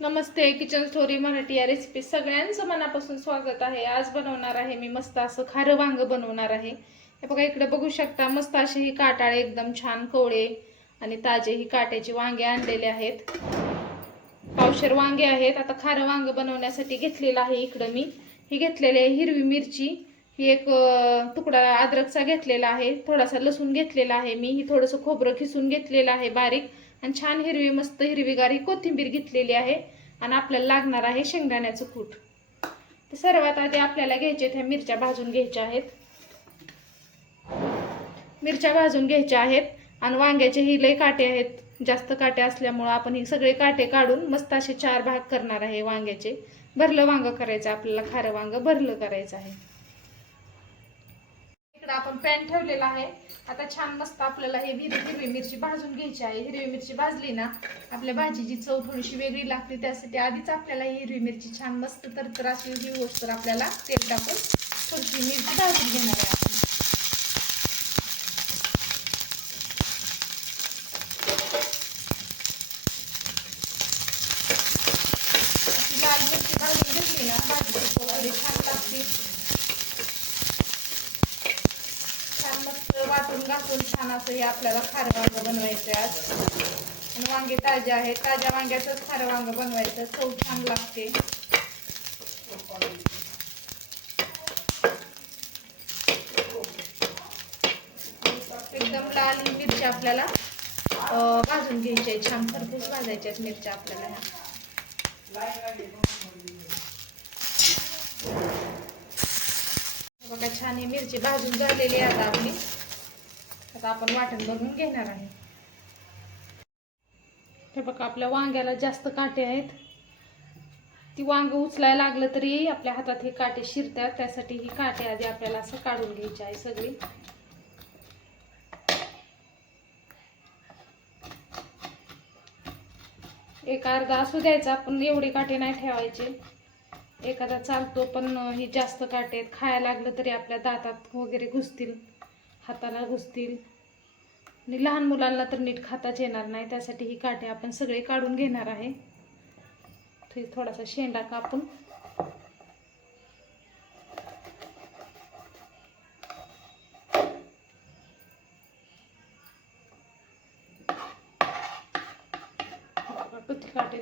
नमस्ते kitchen story Marathi या recipe सगळ्यांचं मनापासून स्वागत आहे. आज बनवणार आहे मी मस्त असं खारं वांग बनवणार आहे. हे बघा इकडे बघू शकता मस्त असे ही काटाळे एकदम छान कोवळे आणि ताजे ही काट्याचे वांगे आणलेले आहेत. पावशेर वांगे आहेत. आता खारं वांग बनवण्यासाठी घेतलेलं आहे इकडं मी. ही घेतलेली आहे हिरवी मिरची. ही एक तुकडा अद्रकचा घेतलेला आहे. थोडासा लसूण घेतलेला आहे मी. ही थोडंसं खोबरं खिसून घेतलेलं आहे बारीक. आणि छान हिरवी मस्त हिरवीगार ही कोथिंबीर घेतलेली आहे आणि आपल्याला लागणार आहे शेंगदाण्याचं कूट. तर सर्वात आधी आपल्याला घ्यायचे ह्या मिरच्या भाजून घ्यायच्या आहेत. मिरच्या भाजून घ्यायच्या आहेत आणि वांग्याचे ही लय काटे आहेत. जास्त काटे असल्यामुळं आपण ही सगळे काटे काढून मस्त असे चार भाग करणार आहे वांग्याचे. भरलं वांग करायचं आहे आपल्याला खारं वांग भरलं करायचं आहे. इकडं आपण पॅन ठेवलेला आहे. आता छान मस्त आपल्याला हे हिरवी हिरवी मिरची भाजून घ्यायची आहे. हिरवी मिरची भाजली ना आपल्या भाजीची चव थोडीशी वेगळी लागते. त्यासाठी आधीच आपल्याला ही हिरवी मिरची छान मस्त तर तर अशी ही गोष्ट आपल्याला तेल टाकून थोडीशी मिरची भाजून घेणार आहे आपण अशी लाल मिरची भाजून घेतली ना भाजीची चव थोडी छान लागते छान मस्त वाटून घासून छान असं हे आपल्याला खारं वांग बनवायचं आहे आज आणि वांगे ताजे आहेत. ताज्या वांग्याचंच खारं वांग बनवायचं. चव छान लागते. एकदम लाल मिरच्या आपल्याला भाजून घ्यायची आहे छान खरपूस भाजायच्या आहेत मिरच्या आपल्याला. बघा छान ही मिरची भाजून झालेली आहे आता आपली. आता आपण वाटण बनवून घेणार आहे. हे बघा आपल्या वांग्याला जास्त काटे आहेत. ती वांग उचलायला लागलं तरी आपल्या हातात हे काटे शिरतात त्यासाठी ही काटे आधी आपल्याला असं काढून घ्यायची आहे सगळी. एक अर्धा असू द्यायचा आपण एवढे काटे नाही ठेवायचे. एखादा चालतो पण ही जास्त काटे आहेत. खायला लागलं तरी आपल्या दातात वगैरे घुसतील हाताला घुसतील. आणि लहान मुलांना तर नीट खाताच येणार नाही त्यासाठी ही काटे आपण सगळे काढून घेणार आहे. थोडासा शेंडा कापून. किती काटे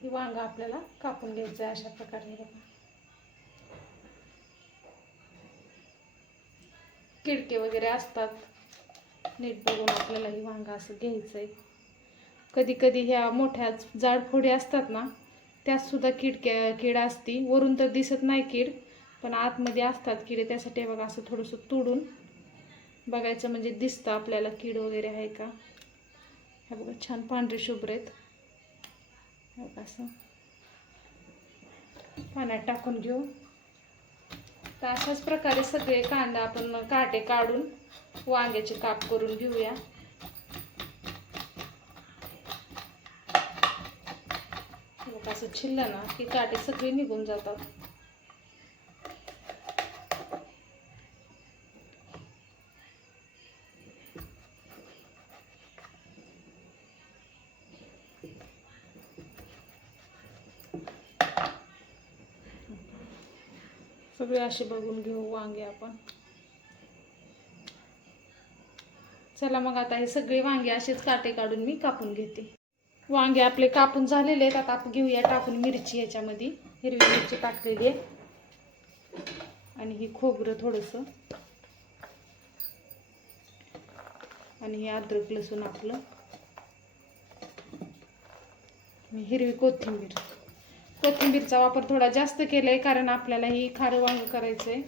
ही वांगा आपल्याला कापून घ्यायचं आहे अशा प्रकारे बघा. किडके वगैरे असतात. नीट बघून आपल्याला ही वांगा असं घ्यायचं आहे कधी कधी ह्या मोठ्या जाडफोडी असतात ना त्यातसुद्धा किडक्या कीड असती. वरून तर दिसत नाही कीड पण आतमध्ये असतात किडे त्यासाठी बघा असं थोडंसं तोडून बघायचं म्हणजे दिसतं आपल्याला कीड वगैरे आहे का. हे बघा छान पांढरे शुभ्र आहेत. असं. पाण्यात टाकून घेऊ. तर अशाच प्रकारे सगळे कांदा आपण काटे काढून वांग्याचे काप करून घेऊया. मग असं छिल्लं ना की काटे सगळे निघून जातात. सगळे असे बघून घेऊ वांगे आपण. चला मग आता हे सगळे वांगे असेच काटे काढून मी कापून घेते. वांगे आपले कापून झालेले आहेत. आता आपण घेऊया टाकून मिरची याच्यामध्ये. हिरवी मिरची टाकलेली आहे. आणि हे खोबरं थोडंसं. आणि हे अद्रक लसूण आपलं. हिरवी कोथिंबीर. कोथिंबीरचा वापर थोडा जास्त केला आहे कारण आपल्याला ही खारं वांग करायचं आहे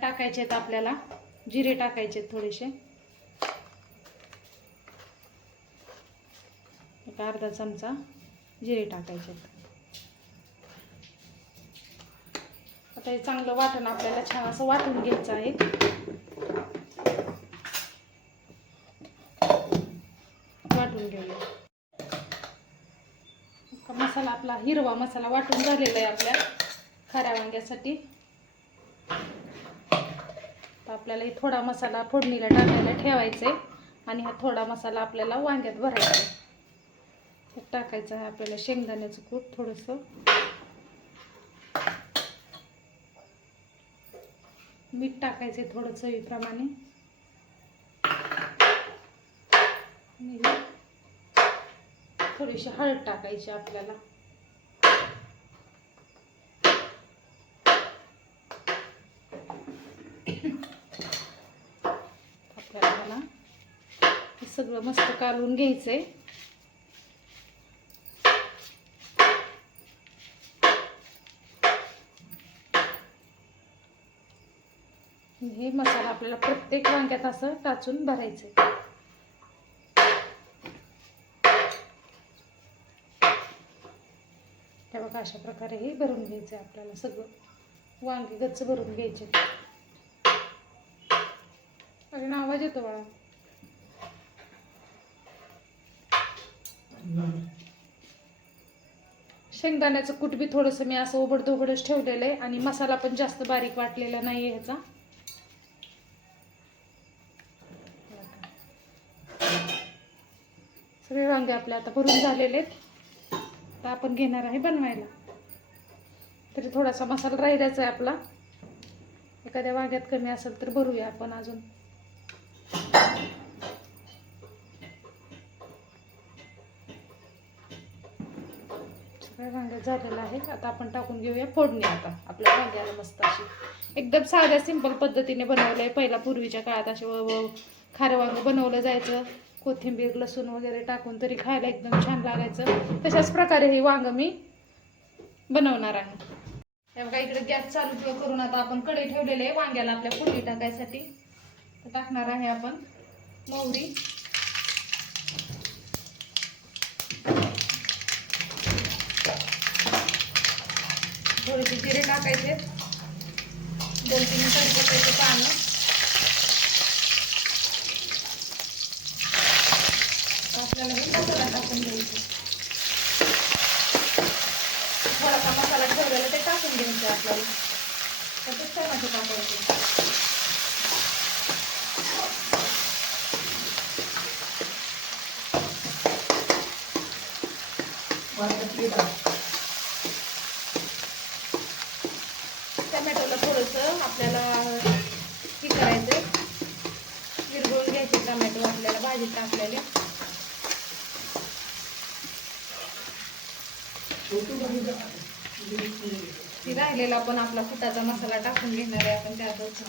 टाकायचे आहेत आपल्याला. जिरे टाकायचे आहेत थोडेसे. एक अर्धा चमचा जिरे टाकायचे आहेत. आता हे चांगलं वाटण आपल्याला छान असं वाटून घ्यायचं आहे. वाटून घेऊया. मसाला आपला हिरवा मसाला वाटून झालेला आहे आपल्या खऱ्या वांग्यासाठी. आपल्याला हे थोडा मसाला फोडणीला टाकायला ठेवायचा आहे आणि हा थोडा मसाला आपल्याला वांग्यात भरायचा आहे. टाकायचं आहे आपल्याला शेंगदाण्याचं कूट थोडंसं. मीठ टाकायचं आहे थोडं चवीप्रमाणे. थोडीशी हळद टाकायची आपल्याला मला हे सगळं मस्त कालवून घ्यायचंय. हे मसाला आपल्याला प्रत्येक वांग्यात असं टाचून भरायचंय. त्या बघा अशा प्रकारे हे भरून घ्यायचं आहे आपल्याला सगळं. वांगी गच्च भरून घ्यायचे. अरे आवाज येतो बाळा. शेंगदाण्याचं कूट बी थोडंसं मी असं ओबडधोबडच ठेवलेलं आहे आणि मसाला पण जास्त बारीक वाटलेला नाही आहे ह्याचा. सगळे वांगे आपले आता भरून झालेले आहेत. आता आपण घेणार आहे बनवायला. तरी थोडासा मसाला राहिल्याचा आहे आपला. एखाद्या वांग्यात कमी असेल तर भरूया आपण अजून सगळ्या वांग्यात झालेलं आहे. आता आपण टाकून घेऊया फोडणी आता. आपल्या वांग्याला मस्त अशी एकदम साध्या सिंपल पद्धतीने बनवलं आहे पहिला पूर्वीच्या काळात असे व खारं वांगं बनवलं जायचं. कोथिंबीर लसूण वगैरे टाकून तरी खायला एकदम छान लागायचं. तशाच प्रकारे हे वांगं मी बनवणार आहे. बघा इकडे गॅस चालू करून आता आपण कढई ठेवलेले आहे. वांग्याला आपल्या फोडणी टाकायसाठी. तर टाकणार आहे आपण मोहरी थोडेसे जिरे टाकायचे. दोन तीन कडपत्याचे पानं. आपल्याला हे मसाला टाकून द्यायचा. थोडासा मसाला ठेवलेला ते टाकून घ्यायचे आपल्याला. त्यातच टमाटे टाकायचे. टमॅटोला थोडंसं आपल्याला हे करायचं विरघळून घ्यायचे टमॅटो आपल्याला भाजीत टाकलेले ती राहिलेला आपण आपला फुटाचा मसाला टाकून घेणार आहे आपण त्यातच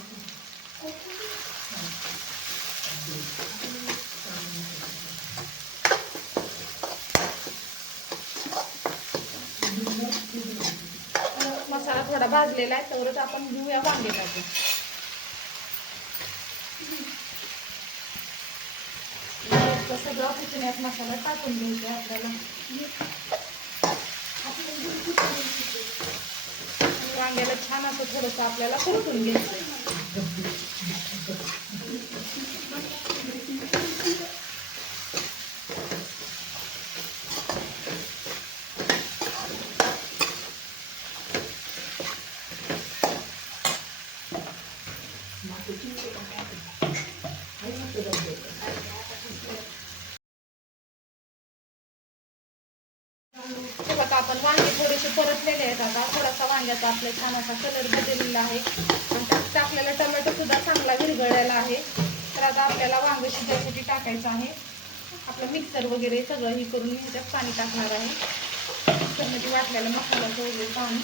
मसाला थोडा भाजलेला आहे तेवढंच आपण घेऊया वांगे टाकून. तर सगळं पुचण्यात मसाला टाकून घ्यायचा आपल्याला. वांग्याला छान असं थोडंसं आपल्याला परतून घ्यायचं हे बघा आपण वांगे थोडेसे परतलेले आहेत आता थोडासा वांग्याचा आपला छान असा कलर बदललेला आहे. आणि त्यात आपल्याला टमॅटो सुद्धा चांगला विरघळलेला आहे. तर आता आपल्याला वांग शिजायसाठी टाकायचं आहे. आपलं मिक्सर वगैरे सगळं हे करून ह्याच्यात पाणी टाकणार आहे. मिक्सरमध्ये वाटलेला मसाला वगैरे पाणी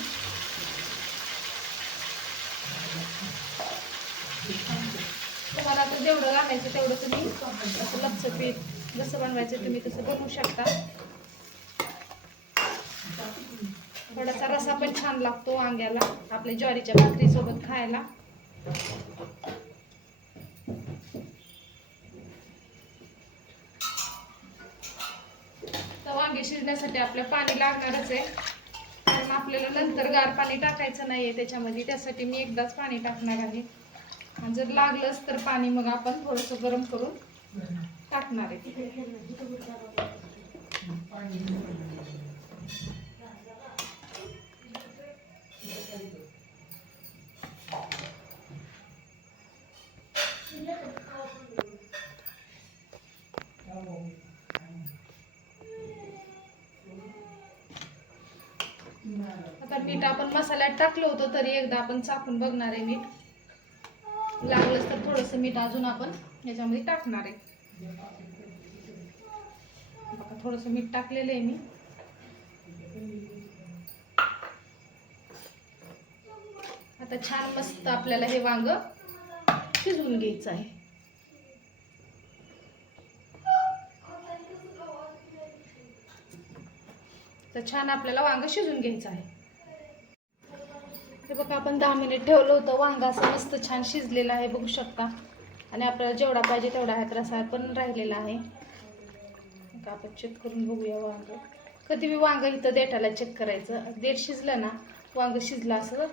तुम्हाला आता जेवढं घालायचं तेवढं तुम्ही असं लपचं पीठ जसं बनवायचं तुम्ही तसं बनवू शकता. थोडासा रसा पण छान लागतो वांग्याला आपल्या ज्वारीच्या भाकरीसोबत खायला. तर वांगे शिजण्यासाठी आपल्या पाणी लागणारच आहे. कारण आपल्याला नंतर गार पाणी टाकायचं नाहीये त्याच्यामध्ये त्यासाठी मी एकदाच पाणी टाकणार आहे. आणि जर लागलंच तर पाणी मग आपण थोडंसं गरम करून टाकणार आहे. मीठ आपण मसाल्यात टाकलं होतं तरी एकदा आपण चाकून बघणार आहे मीठ. लागलंच तर थोडंसं मीठ अजून आपण याच्यामध्ये टाकणार आहे. बघा थोडंसं मीठ टाकलेलं आहे मी. आता छान मस्त आपल्याला हे वांग शिजवून घ्यायचं आहे. तर छान आपल्याला वांग शिजून घ्यायचं आहे. बघा आपण दहा मिनिट ठेवलं होतं. वांगा असं मस्त छान शिजलेलं आहे बघू शकता. आणि आपल्याला जेवढा पाहिजे तेवढा हा रसा पण राहिलेला आहे. आपण चेक करून बघूया वांग. कधी बी वांग इथं देठाला चेक करायचं. देठ शिजलं ना वांग शिजलं असं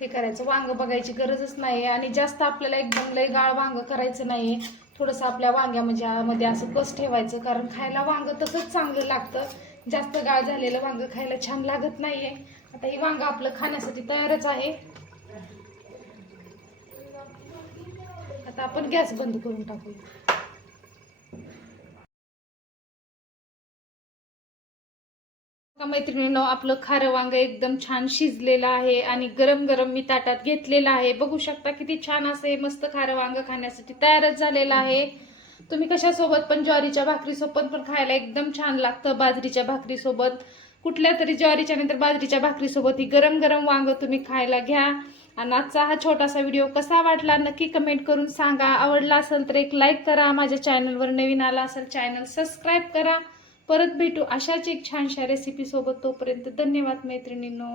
हे करायचं. वांग बघायची गरजच नाही आणि जास्त आपल्याला एकदम लय गाळ वांग करायचं नाही थोडंसं आपल्या वांग्या म्हणजे मध्ये असं कस ठेवायचं? कारण खायला वांग तसंच चांगलं लागतं. जास्त गाळ झालेलं वांग खायला छान लागत नाहीये. आता ही वांग आपलं खाण्यासाठी तयारच आहे. आता आपण गॅस बंद करून टाकू. मैत्रिणीनं आपलं खारं वांग एकदम छान शिजलेलं आहे आणि गरम गरम मी ताटात घेतलेलं आहे. बघू शकता किती छान असं हे मस्त खारं वांग खाण्यासाठी तयारच झालेलं आहे. तुम्ही कशासोबत पण ज्वारीच्या भाकरीसोबत पण खायला एकदम छान लागतं बाजरीच्या भाकरीसोबत. कुठल्या तरी ज्वारीच्या नंतर बाजरीच्या भाकरीसोबत ही गरम गरम वांग तुम्ही खायला घ्या. आणि आजचा हा छोटासा व्हिडिओ कसा वाटला नक्की कमेंट करून सांगा. आवडला असेल तर एक लाईक करा. माझ्या चॅनलवर नवीन आला असेल चॅनल सबस्क्राईब करा. परत भेटू अशाच एक छानशा रेसिपीसोबत तोपर्यंत धन्यवाद मैत्रिणींनो.